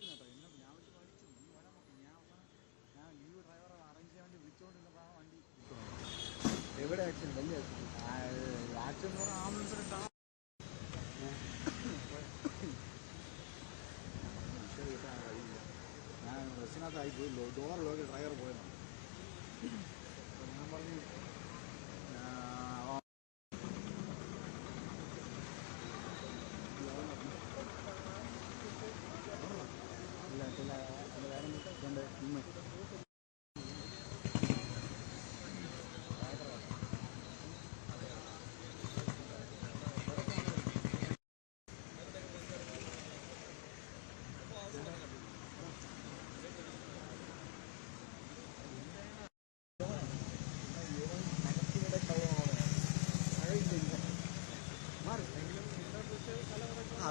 പഠിച്ചിരുന്നു കേട്ടോ എന്നെ ഞാൻ വിളിച്ച് പഠിച്ചു. ഇന്ന് വരാൻ ഞാൻ ഞാൻ ലീവ് ഡ്രൈവറെ അറേഞ്ച് ചെയ്യാൻ വേണ്ടി വിളിച്ചുകൊണ്ടിരുന്നപ്പോൾ ആ വണ്ടി. എവിടെ ആക്സിഡന്റ് വലിയ ആക്സിഡന്റ് ആക്സിഡന്റ് പറഞ്ഞാൽ ആംബുലൻസിന് ഞാൻ ബസ്സിനകത്തായി പോയി. ഡോർ ലോക്ക് ഡ്രൈവർ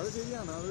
അത് ശരിയാണ് അത്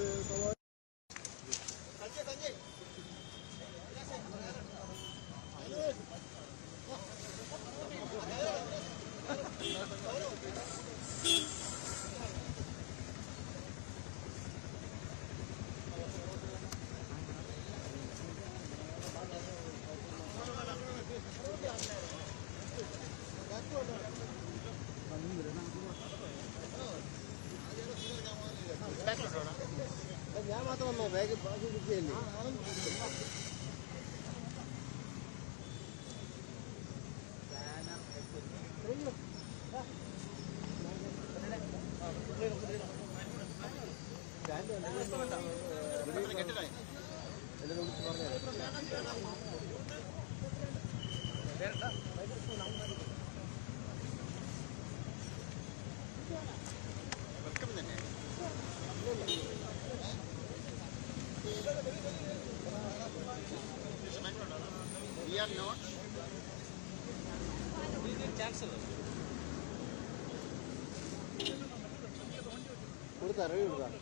സ്വാഭാവികം ഞാൻ മാത്രം വന്നോ കൊടുത്ത അറിവ് കൊടുക്കാം കൊടുത്ത്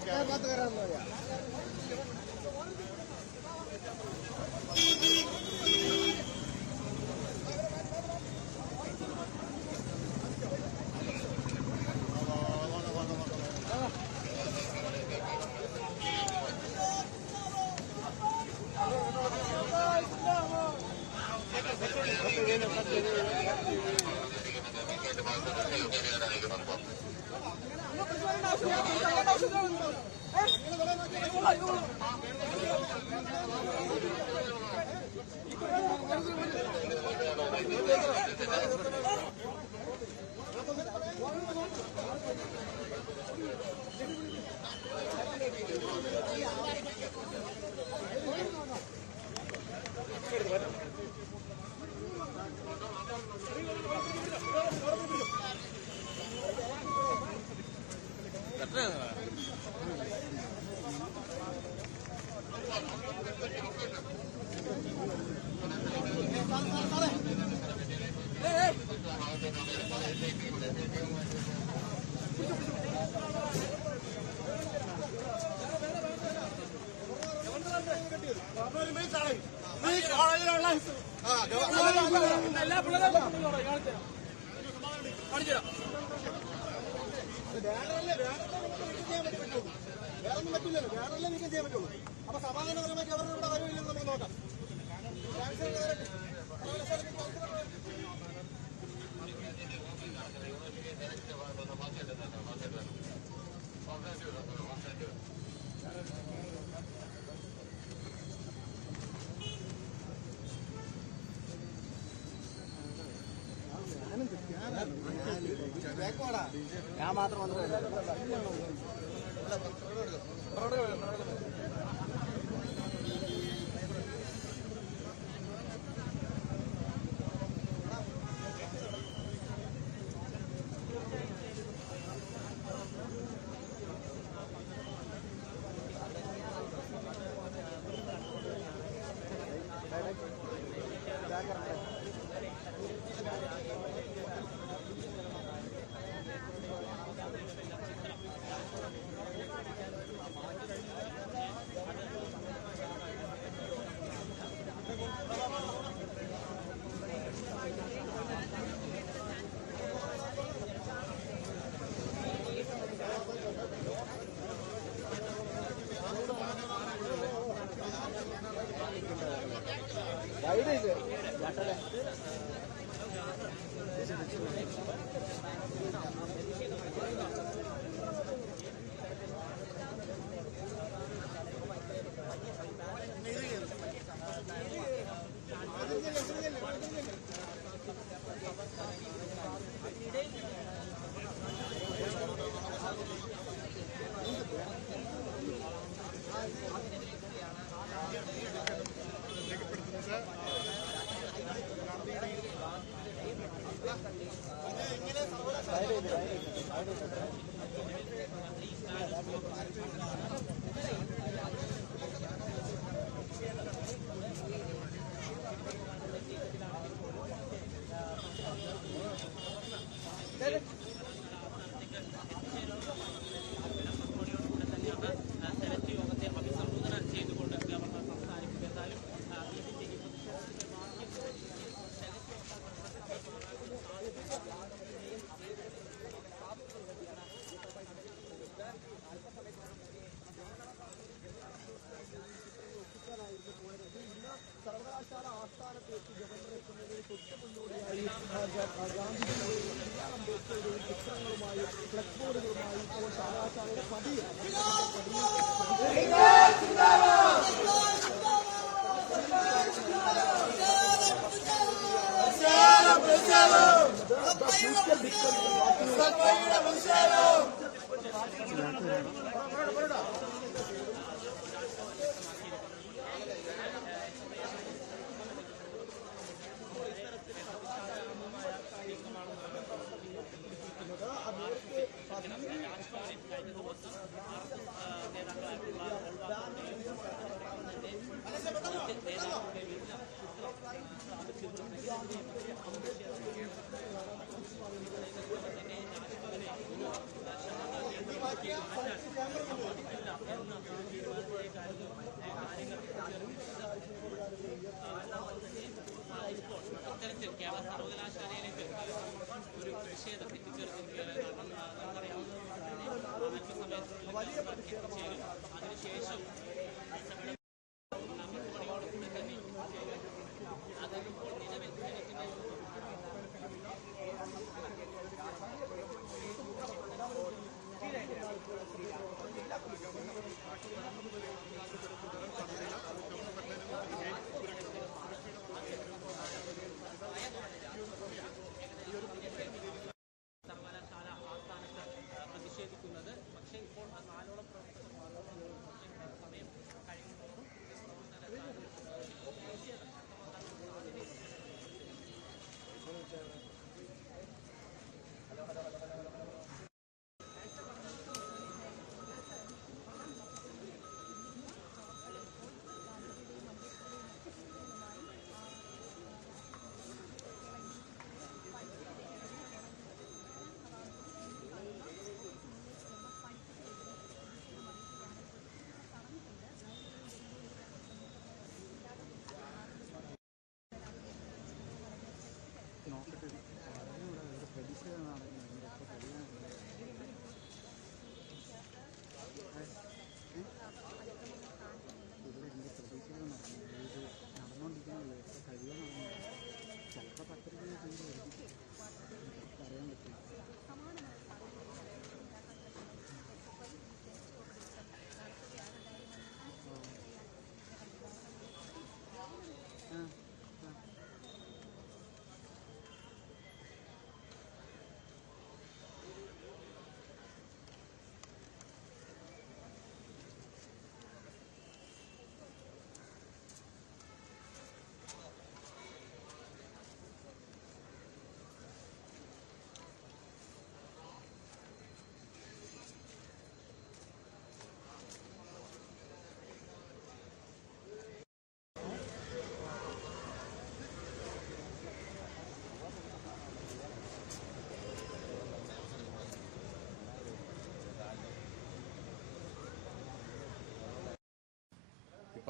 കേരള ഞാൻ പത്ത് കയറാൻ വേറൊന്നും പറ്റില്ലല്ലോ വേറെ നീക്കം ചെയ്യാൻ പറ്റുള്ളൂ അപ്പൊ സമാധാനപരമായിട്ട് അവരുടെ ഇവിടെ വരുമില്ലെന്ന് നമുക്ക് നോക്കാം ഞാൻ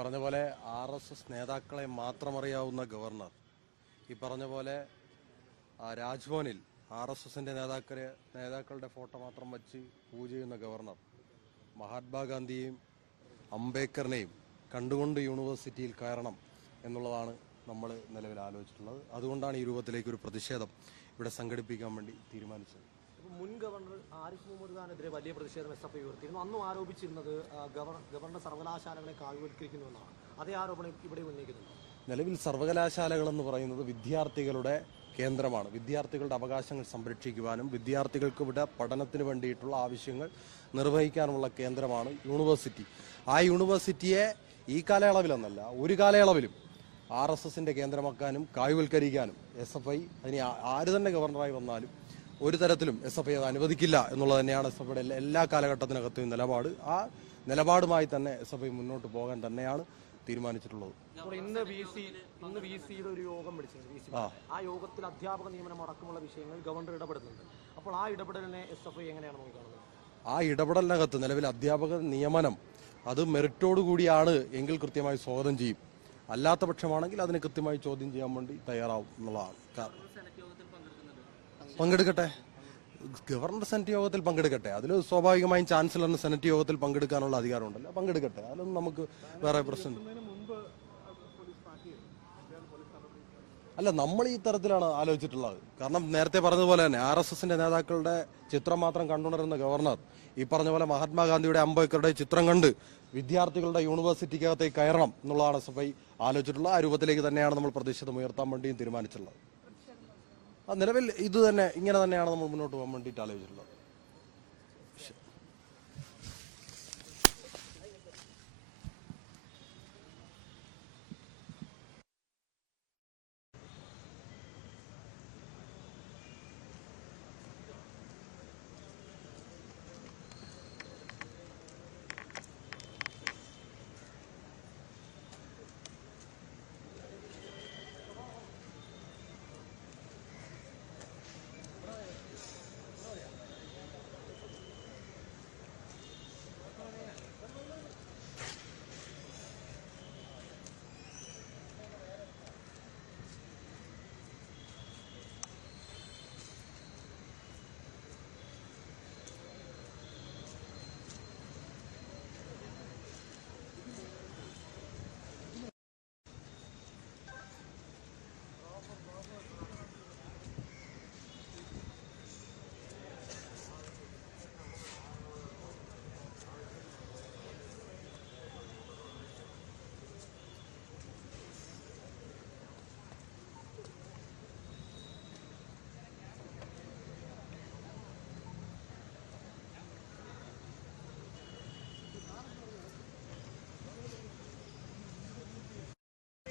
പറഞ്ഞ പോലെ ആർ എസ് എസ് നേതാക്കളെ മാത്രമറിയാവുന്ന ഗവർണർ. ഈ പറഞ്ഞ പോലെ രാജ്ഭവനിൽ ആർ എസ് എസിന്റെ നേതാക്കളെ നേതാക്കളുടെ ഫോട്ടോ മാത്രം വച്ച് പൂജ ചെയ്യുന്ന ഗവർണർ മഹാത്മാഗാന്ധിയെയും അംബേദ്കറിനെയും കണ്ടുകൊണ്ട് യൂണിവേഴ്സിറ്റിയിൽ കയറണം എന്നുള്ളതാണ് നമ്മൾ നിലവിൽ ആലോചിച്ചിട്ടുള്ളത്. അതുകൊണ്ടാണ് ഈ രൂപത്തിലേക്ക് ഒരു പ്രതിഷേധം ഇവിടെ സംഘടിപ്പിക്കാൻ വേണ്ടി തീരുമാനിച്ചത്. മുൻ ഗവർണർ ആരിഫ് മുഹമ്മദ് ഖാനെതിരെ വലിയ പ്രതിഷേധം എസ് എഫ് ഐ ഉയർത്തിയിരുന്നു. അന്നും ആരോപിച്ചിരുന്നത് ഗവർണർ ഗവർണർ സർവകലാശാലകളെ കാഴ്വൽക്കരിക്കുന്നുവെന്നാണ്. അതേ ആരോപണം ഇവിടെ ഉന്നയിക്കുന്നുണ്ട്. നിലവിൽ സർവകലാശാലകൾ എന്ന് പറയുന്നത് വിദ്യാർത്ഥികളുടെ കേന്ദ്രമാണ്. വിദ്യാർത്ഥികളുടെ അവകാശങ്ങൾ സംരക്ഷിക്കുവാനും വിദ്യാർത്ഥികൾക്ക് ഇവിടെ പഠനത്തിന് വേണ്ടിയിട്ടുള്ള ആവശ്യങ്ങൾ നിർവഹിക്കാനുമുള്ള കേന്ദ്രമാണ് യൂണിവേഴ്സിറ്റി. ആ യൂണിവേഴ്സിറ്റിയെ ഈ കാലയളവിലൊന്നല്ല ഒരു കാലയളവിലും ആർ എസ് എസിന്റെ കേന്ദ്രമാക്കാനും കായ്വൽക്കരിക്കാനും എസ് എഫ് ഐ അതിന് ആര് തന്നെ ഗവർണറായി വന്നാലും ഒരു തരത്തിലും എസ് എഫ് ഐ അത് അനുവദിക്കില്ല എന്നുള്ളത് തന്നെയാണ് എസ് എഫ് ഐയുടെ എല്ലാ കാലഘട്ടത്തിനകത്തും നിലപാട്. ആ നിലപാടുമായി തന്നെ എസ് എഫ് ഐ മുന്നോട്ട് പോകാൻ തന്നെയാണ് തീരുമാനിച്ചിട്ടുള്ളത്. അപ്പോൾ ഇന്ന് വി സി ഇന്ന് വി സിയുടെ ഒരു യോഗം വിളിച്ചിട്ടുണ്ട് ആ. യോഗത്തിൽ അധ്യാപക നിയമനം അടക്കമുള്ള വിഷയങ്ങൾ ഗവർണർ ഇടപെടുന്നുണ്ട്. അപ്പോൾ ആ ഇടപെടലിനെ എസ് എഫ് ഐ എങ്ങനെയാണ് ആ ഇടപെടലിനകത്ത് നിലവിൽ അധ്യാപക നിയമനം അത് മെറിറ്റോടു കൂടിയാണ് എങ്കിൽ കൃത്യമായി സ്വാഗതം ചെയ്യും. അല്ലാത്ത പക്ഷമാണെങ്കിൽ അതിനെ കൃത്യമായി ചോദ്യം ചെയ്യാൻ വേണ്ടി തയ്യാറാവും എന്നുള്ളതാണ് കാ- സെനറ്റ് യോഗത്തിൽ പങ്കെടുക്കുന്നുണ്ട് പങ്കെടുക്കട്ടെ? ഗവർണർ സെനറ്റ് യോഗത്തിൽ പങ്കെടുക്കട്ടെ. അതിൽ സ്വാഭാവികമായും ചാൻസലറിന് സെനറ്റ് യോഗത്തിൽ പങ്കെടുക്കാനുള്ള അധികാരമുണ്ടല്ലോ. പങ്കെടുക്കട്ടെ. അതിലൊന്നും നമുക്ക് വേറെ പ്രശ്നം അല്ല നമ്മൾ ഈ തരത്തിലാണ് ആലോചിച്ചിട്ടുള്ളത്. കാരണം നേരത്തെ പറഞ്ഞതുപോലെ തന്നെ ആർ എസ് എസിന്റെ നേതാക്കളുടെ ചിത്രം മാത്രം കണ്ടുണരുന്ന ഗവർണർ ഈ പറഞ്ഞ പോലെ മഹാത്മാഗാന്ധിയുടെ അംബേദ്കറുടെ ചിത്രം കണ്ട് വിദ്യാർത്ഥികളുടെ യൂണിവേഴ്സിറ്റിക്കകത്തേക്ക് കയറണം എന്നുള്ളതാണ് എസ് എഫ് ഐ ആലോചിച്ചിട്ടുള്ളത് ആ രൂപത്തിലേക്ക് തന്നെയാണ് നമ്മൾ പ്രതിഷേധം ഉയർത്താൻ വേണ്ടിയും തീരുമാനിച്ചിട്ടുള്ളത്. നിലവിൽ ഇത് തന്നെ ഇങ്ങനെ തന്നെയാണ് നമ്മൾ മുന്നോട്ട് പോകാൻ വേണ്ടിയിട്ട് ആലോചിച്ചിട്ടുള്ളത്.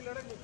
കിടക്കും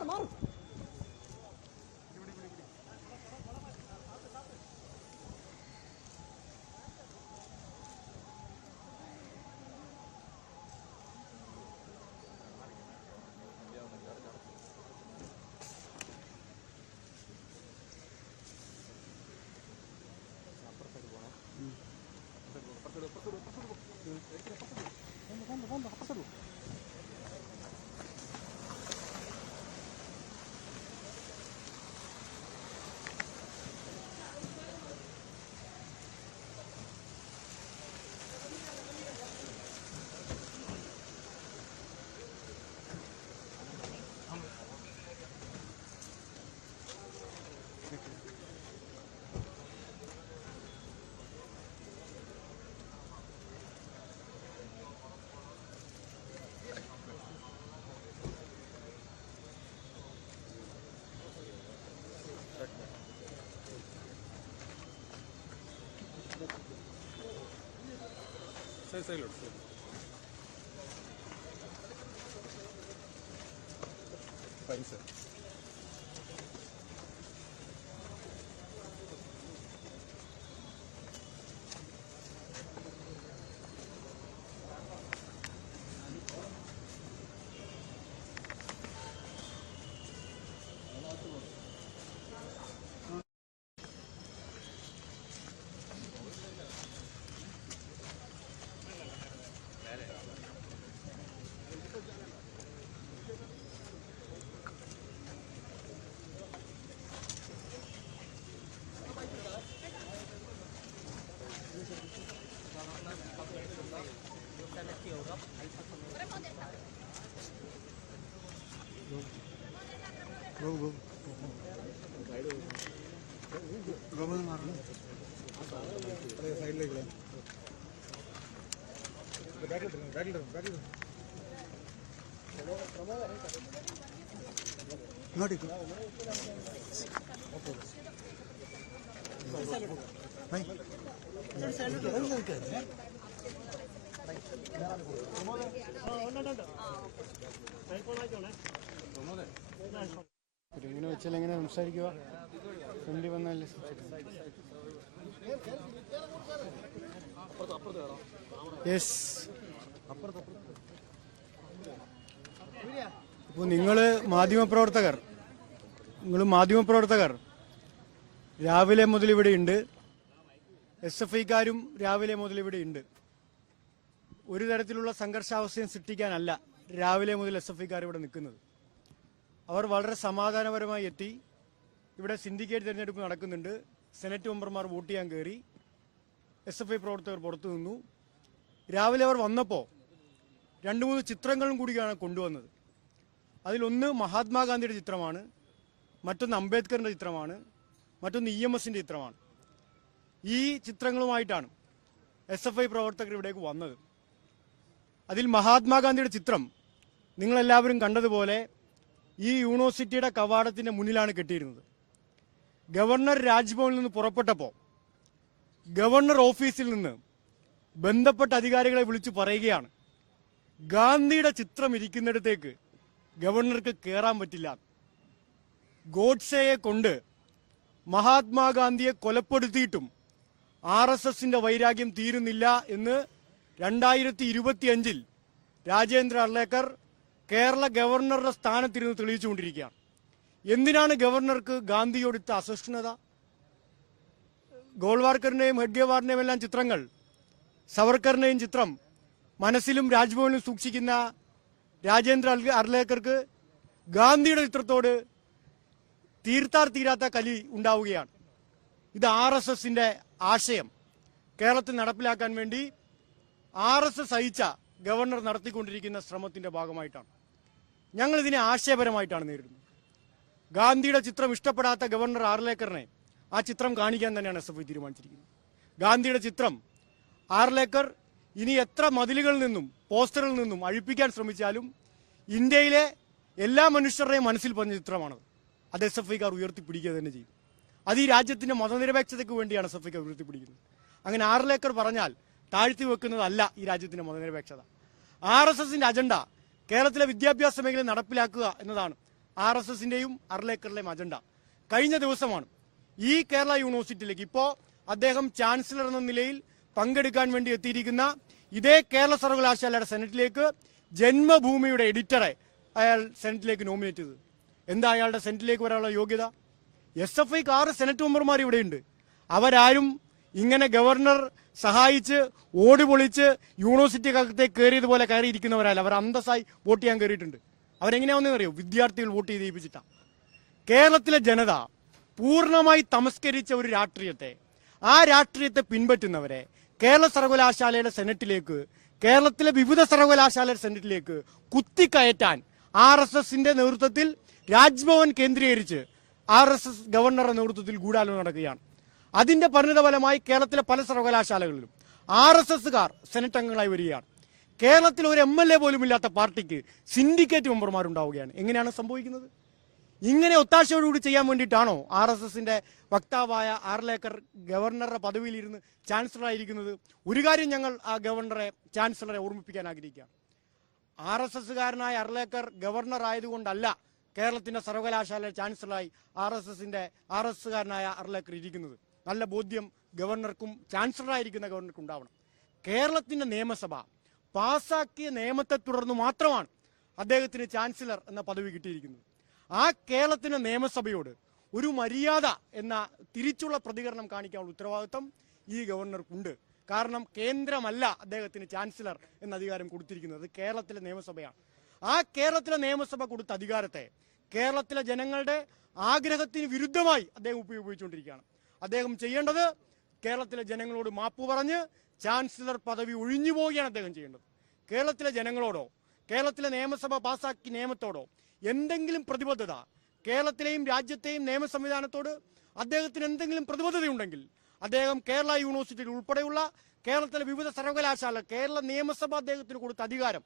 var var. സൈഡിലെടുത്തു ഫൈൻ സർ ಹೋಗು ಗಮನ ಮಾಡಿ ಸೈಡ್ಲ ಇಲ್ಲ ನೋಡಿ ಬೈ ಪ್ರಮೋದ ಪ್ರಮೋದ വെച്ചാൽ എങ്ങനെ സംസാരിക്കുക? ഫ്രണ്ടി വന്നല്ലേ യെസ് അപ്പോൾ നിങ്ങൾ മാധ്യമപ്രവർത്തകർ. നിങ്ങൾ മാധ്യമപ്രവർത്തകർ. രാവിലെ മുതൽ ഇവിടെ ഉണ്ട്. എസ് എഫ് ഐക്കാരും രാവിലെ മുതൽ ഇവിടെ ഉണ്ട്. ഒരു തരത്തിലുള്ള സംഘർഷാവസ്ഥയും സൃഷ്ടിക്കാനല്ല രാവിലെ മുതൽ എസ് എഫ് ഐക്കാർ ഇവിടെ നിൽക്കുന്നത്. അവർ വളരെ സമാധാനപരമായി എത്തി. ഇവിടെ സിൻഡിക്കേറ്റ് തിരഞ്ഞെടുപ്പ് നടക്കുന്നുണ്ട്. സെനറ്റ് മെമ്പർമാർ വോട്ട് ചെയ്യാൻ കയറി. എസ് എഫ് ഐ പ്രവർത്തകർ പുറത്തു നിന്നു. രാവിലെ അവർ വന്നപ്പോൾ രണ്ട് മൂന്ന് ചിത്രങ്ങളും കൂടിയാണ് കൊണ്ടുവന്നത്. അതിലൊന്ന് മഹാത്മാഗാന്ധിയുടെ ചിത്രമാണ്. മറ്റൊന്ന് അംബേദ്കറിന്റെ ചിത്രമാണ്. മറ്റൊന്ന് ഇ എം എസിന്റെ ചിത്രമാണ്. ഈ ചിത്രങ്ങളുമായിട്ടാണ് എസ് എഫ് ഐ പ്രവർത്തകർ ഇവിടേക്ക് വന്നത്. അതിൽ മഹാത്മാഗാന്ധിയുടെ ചിത്രം നിങ്ങളെല്ലാവരും കണ്ടതുപോലെ ഈ യൂണിവേഴ്സിറ്റിയുടെ കവാടത്തിന്റെ മുന്നിലാണ് കെട്ടിയിരുന്നത്. ഗവർണർ രാജ്ഭവനിൽ നിന്ന് പുറപ്പെട്ടപ്പോൾ ഗവർണർ ഓഫീസിൽ നിന്ന് ബന്ധപ്പെട്ട അധികാരികളെ വിളിച്ചു പറയുകയാണ് ഗാന്ധിയുടെ ചിത്രം ഇരിക്കുന്നിടത്തേക്ക് ഗവർണർക്ക് കയറാൻ പറ്റില്ല. ഗോഡ്സെയെ കൊണ്ട് മഹാത്മാഗാന്ധിയെ കൊലപ്പെടുത്തിയിട്ടും ആർ എസ് എസിന്റെ വൈരാഗ്യം തീരുന്നില്ല എന്ന് രണ്ടായിരത്തി ഇരുപത്തിയഞ്ചിൽ രാജേന്ദ്ര അർലേക്കർ കേരള ഗവർണറുടെ സ്ഥാനത്തിരുന്ന് തെളിയിച്ചുകൊണ്ടിരിക്കുകയാണ്. എന്തിനാണ് ഗവർണർക്ക് ഗാന്ധിയോട് ഇത്ത അസഹിഷ്ണുത? ഗോൾവാർക്കറിന്റെയും ഹെഡ്ഗേവാറിന്റെയും എല്ലാം ചിത്രങ്ങൾ സവർക്കറിന്റെയും ചിത്രം മനസ്സിലും രാജ്ഭവനിലും സൂക്ഷിക്കുന്ന രാജേന്ദ്ര അർലേക്കർക്ക് ഗാന്ധിയുടെ ചിത്രത്തോട് തീർത്താർ തീരാത്ത കലി ഉണ്ടാവുകയാണ്. ഇത് ആർ എസ് എസിന്റെ ആശയം. കേരളത്തിൽ നടപ്പിലാക്കാൻ വേണ്ടി ആർ എസ് എസ് അയച്ച ഗവർണർ നടത്തിക്കൊണ്ടിരിക്കുന്ന ശ്രമത്തിന്റെ ഭാഗമായിട്ടാണ്. ഞങ്ങൾ ഇതിനെ ആശയപരമായിട്ടാണ് നേരിടുന്നത്. ഗാന്ധിയുടെ ചിത്രം ഇഷ്ടപ്പെടാത്ത ഗവർണർ ആർലേക്കറിനെ ആ ചിത്രം കാണിക്കാൻ തന്നെയാണ് എസ് എഫ് ഐ തീരുമാനിച്ചിരിക്കുന്നത്. ഗാന്ധിയുടെ ചിത്രം ആർലേക്കർ ഇനി എത്ര മതിലുകളിൽ നിന്നും പോസ്റ്ററിൽ നിന്നും അഴിപ്പിക്കാൻ ശ്രമിച്ചാലും ഇന്ത്യയിലെ എല്ലാ മനുഷ്യരുടെയും മനസ്സിൽ പറഞ്ഞ ചിത്രമാണത്. അത് എസ് എഫ് ഐക്കാർ ഉയർത്തിപ്പിടിക്കുക തന്നെ ചെയ്യും. അത് ഈ രാജ്യത്തിന്റെ മതനിരപേക്ഷതയ്ക്ക് വേണ്ടിയാണ് എസ് എഫ് ഐക്കാർ ഉയർത്തിപ്പിടിക്കുന്നത്. അങ്ങനെ ആറിലേക്കർ പറഞ്ഞാൽ താഴ്ത്തി വെക്കുന്നതല്ല ഈ രാജ്യത്തിന്റെ മതനിരപേക്ഷത. ആർ എസ് അജണ്ട കേരളത്തിലെ വിദ്യാഭ്യാസ മേഖല നടപ്പിലാക്കുക എന്നതാണ് ആർ എസ് എസിന്റെയും അർലേക്കറിലെയും അജണ്ട. കഴിഞ്ഞ ദിവസമാണ് ഈ കേരള യൂണിവേഴ്സിറ്റിയിലേക്ക് ഇപ്പോ അദ്ദേഹം ചാൻസലർ എന്ന നിലയിൽ പങ്കെടുക്കാൻ വേണ്ടി എത്തിയിരിക്കുന്ന ഇതേ കേരള സർവകലാശാലയുടെ സെനറ്റിലേക്ക് ജന്മഭൂമിയുടെ എഡിറ്ററെ അയാൾ സെനറ്റിലേക്ക് നോമിനേറ്റ് ചെയ്തത്. എന്താ അയാളുടെ സെനറ്റിലേക്ക് വരാനുള്ള യോഗ്യത? എസ് എഫ് ഐക്ക് ആറ് സെനറ്റ് മെമ്പർമാർ ഇവിടെയുണ്ട്. അവരാരും ഇങ്ങനെ ഗവർണർ സഹായിച്ച് ഓടി പൊളിച്ച് യൂണിവേഴ്സിറ്റിക്കകത്തേക്ക് കയറിയതുപോലെ കയറിയിരിക്കുന്നവരല്ല അവർ അന്തസ്സായി വോട്ട് ചെയ്യാൻ കയറിയിട്ടുണ്ട് അവരെങ്ങനെയാണെന്ന് അറിയോ വിദ്യാർത്ഥികൾ വോട്ട് ചെയ്ത് ചെയ്യിപ്പിച്ചിട്ടാണ് കേരളത്തിലെ ജനത പൂർണമായി തമസ്കരിച്ച ഒരു രാഷ്ട്രീയത്തെ ആ രാഷ്ട്രീയത്തെ പിൻപറ്റുന്നവരെ കേരള സർവകലാശാലയുടെ സെനറ്റിലേക്ക് കേരളത്തിലെ വിവിധ സർവകലാശാലയുടെ സെനറ്റിലേക്ക് കുത്തിക്കയറ്റാൻ ആർ എസ് എസിന്റെ നേതൃത്വത്തിൽ രാജ്ഭവൻ കേന്ദ്രീകരിച്ച് ആർ എസ് എസ് ഗവർണറുടെ നേതൃത്വത്തിൽ ഗൂഢാലോചന നടക്കുകയാണ്. അതിന്റെ പരിണിത ഫലമായി കേരളത്തിലെ പല സർവകലാശാലകളിലും ആർ എസ് എസ്സുകാർ സെനറ്റ് അംഗങ്ങളായി വരികയാണ്. കേരളത്തിൽ ഒരു എം എൽ എ പോലും ഇല്ലാത്ത പാർട്ടിക്ക് സിൻഡിക്കേറ്റ് മെമ്പർമാരുണ്ടാവുകയാണ്. എങ്ങനെയാണ് സംഭവിക്കുന്നത്? ഇങ്ങനെ ഒത്താശയോടുകൂടി ചെയ്യാൻ വേണ്ടിയിട്ടാണോ ആർ എസ് എസിന്റെ വക്താവായ ആർലേക്കർ ഗവർണറുടെ പദവിയിലിരുന്ന് ചാൻസലറായിരിക്കുന്നത്? ഒരു കാര്യം ഞങ്ങൾ ആ ഗവർണറെ ചാൻസലറെ ഓർമ്മിപ്പിക്കാൻ ആഗ്രഹിക്കുകയാണ്. ആർ എസ് എസ്സുകാരനായ അർലേക്കർ ഗവർണർ ആയതുകൊണ്ടല്ല കേരളത്തിന്റെ സർവകലാശാല ചാൻസലറായി ആർ എസ് എസിന്റെ ആർ എസ് എസ്സുകാരനായ അർലേക്കർ ഇരിക്കുന്നത്. നല്ല ബോധ്യം ഗവർണർക്കും ചാൻസലറായിരിക്കുന്ന ഗവർണർക്കും ഉണ്ടാവണം. കേരളത്തിന്റെ നിയമസഭ പാസാക്കിയ നിയമത്തെ തുടർന്ന് മാത്രമാണ് അദ്ദേഹത്തിന് ചാൻസലർ എന്ന പദവി കിട്ടിയിരിക്കുന്നത്. ആ കേരളത്തിന്റെ നിയമസഭയോട് ഒരു മര്യാദ എന്ന തിരിച്ചുള്ള പ്രതികരണം കാണിക്കാനുള്ള ഉത്തരവാദിത്വം ഈ ഗവർണർക്കുണ്ട്. കാരണം കേന്ദ്രമല്ല അദ്ദേഹത്തിന് ചാൻസലർ എന്ന അധികാരം കൊടുത്തിരിക്കുന്നത്. കേരളത്തിലെ നിയമസഭയാണ്. ആ കേരളത്തിലെ നിയമസഭ കൊടുത്ത അധികാരത്തെ കേരളത്തിലെ ജനങ്ങളുടെ ആഗ്രഹത്തിന് വിരുദ്ധമായി അദ്ദേഹം ഉപയോഗിച്ചുകൊണ്ടിരിക്കുകയാണ്. അദ്ദേഹം ചെയ്യേണ്ടത് കേരളത്തിലെ ജനങ്ങളോട് മാപ്പ് പറഞ്ഞ് ചാൻസലർ പദവി ഒഴിഞ്ഞു പോവുകയാണ് അദ്ദേഹം ചെയ്യേണ്ടത്. കേരളത്തിലെ ജനങ്ങളോടോ കേരളത്തിലെ നിയമസഭ പാസാക്കി നിയമത്തോടോ എന്തെങ്കിലും പ്രതിബദ്ധത കേരളത്തിലെയും രാജ്യത്തെയും നിയമ സംവിധാനത്തോട് അദ്ദേഹത്തിന് എന്തെങ്കിലും പ്രതിബദ്ധതയുണ്ടെങ്കിൽ അദ്ദേഹം കേരള യൂണിവേഴ്സിറ്റിയിൽ ഉൾപ്പെടെയുള്ള കേരളത്തിലെ വിവിധ സർവകലാശാല കേരള നിയമസഭ അദ്ദേഹത്തിന് കൊടുത്ത അധികാരം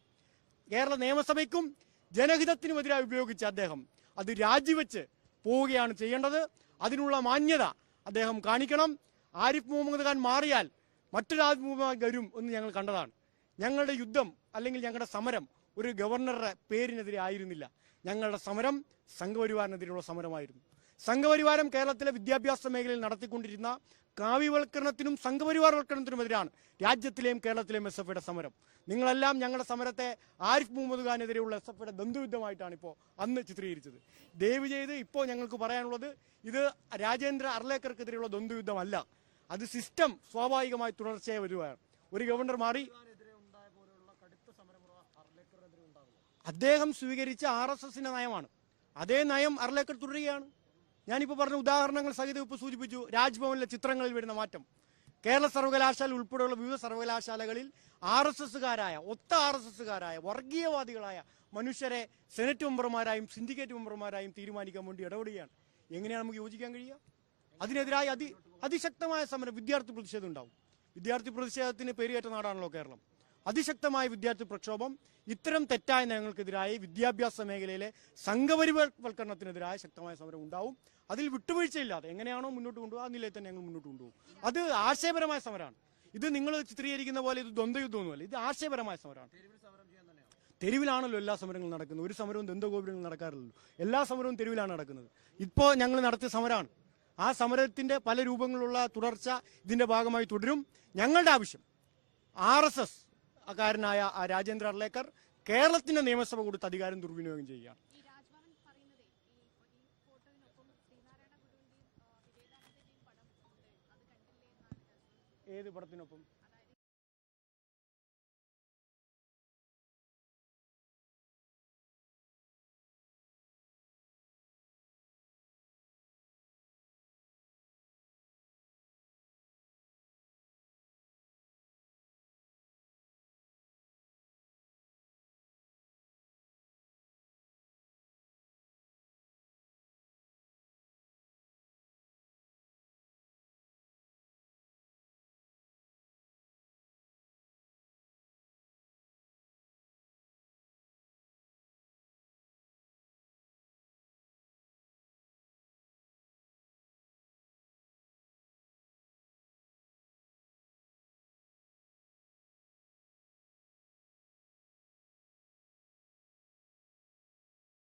കേരള നിയമസഭയ്ക്കും ജനഹിതത്തിനുമെതിരായി ഉപയോഗിച്ച അദ്ദേഹം അത് രാജിവെച്ച് പോവുകയാണ് ചെയ്യേണ്ടത്. അതിനുള്ള മാന്യത അദ്ദേഹം കാണിക്കണം. ആരിഫ് മുഹമ്മദ് ഖാൻ മാറിയാൽ മറ്റൊരു ആരിഫ് മുഹമ്മദ് വരും എന്ന് ഞങ്ങൾ കണ്ടതാണ്. ഞങ്ങളുടെ യുദ്ധം അല്ലെങ്കിൽ ഞങ്ങളുടെ സമരം ഒരു ഗവർണറുടെ പേരിനെതിരെ ആയിരുന്നില്ല. ഞങ്ങളുടെ സമരം സംഘപരിവാറിനെതിരെയുള്ള സമരമായിരുന്നു. സംഘപരിവാരം കേരളത്തിലെ വിദ്യാഭ്യാസ മേഖലയിൽ നടത്തിക്കൊണ്ടിരുന്ന കാവ്യവൽക്കരണത്തിനും സംഘപരിവാർവൽക്കരണത്തിനുമെതിരാണ് രാജ്യത്തിലെയും കേരളത്തിലെയും എസ് എഫ് സമരം. നിങ്ങളെല്ലാം ഞങ്ങളുടെ സമരത്തെ ആരിഫ് മുഹമ്മദ് ഖാനെതിരെയുള്ള എസ് എഫ് ബന്ധുയുദ്ധമായിട്ടാണ് ഇപ്പോൾ അന്ന് ചിത്രീകരിച്ചത്. ദയവ് ചെയ്ത് ഇപ്പോൾ ഞങ്ങൾക്ക് പറയാനുള്ളത് ഇത് രാജേന്ദ്ര അർലേക്കർക്കെതിരെയുള്ള ദ്വന്ദ്വയുദ്ധമല്ല അത് സിസ്റ്റം സ്വാഭാവികമായി തുടർച്ചയായി വരികയാണ്. ഒരു ഗവർണർ മാറി അദ്ദേഹം സ്വീകരിച്ച ആർ എസ് എസിന്റെ നയമാണ്. അതേ നയം അർലേക്കർ തുടരുകയാണ്. ഞാനിപ്പോൾ പറഞ്ഞ ഉദാഹരണങ്ങൾ സഹിതം ഇപ്പോൾ സൂചിപ്പിച്ചു രാജ്ഭവനിലെ ചിത്രങ്ങളിൽ വരുന്ന മാറ്റം. കേരള സർവകലാശാല ഉൾപ്പെടെയുള്ള വിവിധ സർവകലാശാലകളിൽ ആർ എസ് എസ്സുകാരായ ഒത്ത ആർ എസ് എസ്സുകാരായ വർഗീയവാദികളായ മനുഷ്യരെ സെനറ്റ് മെമ്പർമാരായും സിൻഡിക്കേറ്റ് മെമ്പർമാരായും തീരുമാനിക്കാൻ വേണ്ടി ഇടപെടുകയാണ്. എങ്ങനെയാണ് നമുക്ക് യോജിക്കാൻ കഴിയുക? അതിനെതിരായി അതി അതിശക്തമായ സമരം വിദ്യാർത്ഥി പ്രതിഷേധം ഉണ്ടാവും. വിദ്യാർത്ഥി പ്രതിഷേധത്തിന് പേരുകേറ്റ നാടാണല്ലോ കേരളം. അതിശക്തമായ വിദ്യാർത്ഥി പ്രക്ഷോഭം ഇത്തരം തെറ്റായ നയങ്ങൾക്കെതിരായി വിദ്യാഭ്യാസ മേഖലയിലെ സംഘപരിവൽക്കരണത്തിനെതിരായ ശക്തമായ സമരം ഉണ്ടാവും. അതിൽ വിട്ടുവീഴ്ചയില്ലാതെ എങ്ങനെയാണോ മുന്നോട്ട് കൊണ്ടുപോകുക ആ നിലയിൽ തന്നെ ഞങ്ങൾ മുന്നോട്ട് കൊണ്ടുപോകും. അത് ആശയപരമായ സമരമാണ്. ഇത് നിങ്ങൾ ചിത്രീകരിക്കുന്ന പോലെ ഇത് ദ്വന്ദ്വയുദ്ധമൊന്നുമല്ല ഇത് ആശയപരമായ സമരമാണ്. തെരുവിലാണല്ലോ എല്ലാ സമരങ്ങളും നടക്കുന്നത്. ഒരു സമരവും ദന്തഗോപുരങ്ങളും നടക്കാറില്ലല്ലോ. എല്ലാ സമരവും തെരുവിലാണ് നടക്കുന്നത്. ഇപ്പോൾ ഞങ്ങൾ നടത്തിയ സമരമാണ്. ആ സമരത്തിന്റെ പല രൂപങ്ങളുള്ള തുടർച്ച ഇതിന്റെ ഭാഗമായി തുടരും. ഞങ്ങളുടെ ആവശ്യം ആർ എസ് എസ് കാരനായ രാജേന്ദ്ര അർലേക്കർ കേരളത്തിന്റെ നിയമസഭ കൊടുത്ത് അധികാരം ദുർവിനിയോഗം ചെയ്യുകയാണ് ഈ രാജ്ഭവൻ പറയുന്നതേ ഈ ഈ ഫോട്ടോയിനൊപ്പം ശ്രീനാരായണ ഗുരുവിന്റെയും ആ, വിവേകാനന്ദന്റെയും പടം ഉണ്ട് അത് കണ്ടില്ലേ എന്നാണ് രാജ്ഭവൻ ഏത് പടത്തിനൊപ്പം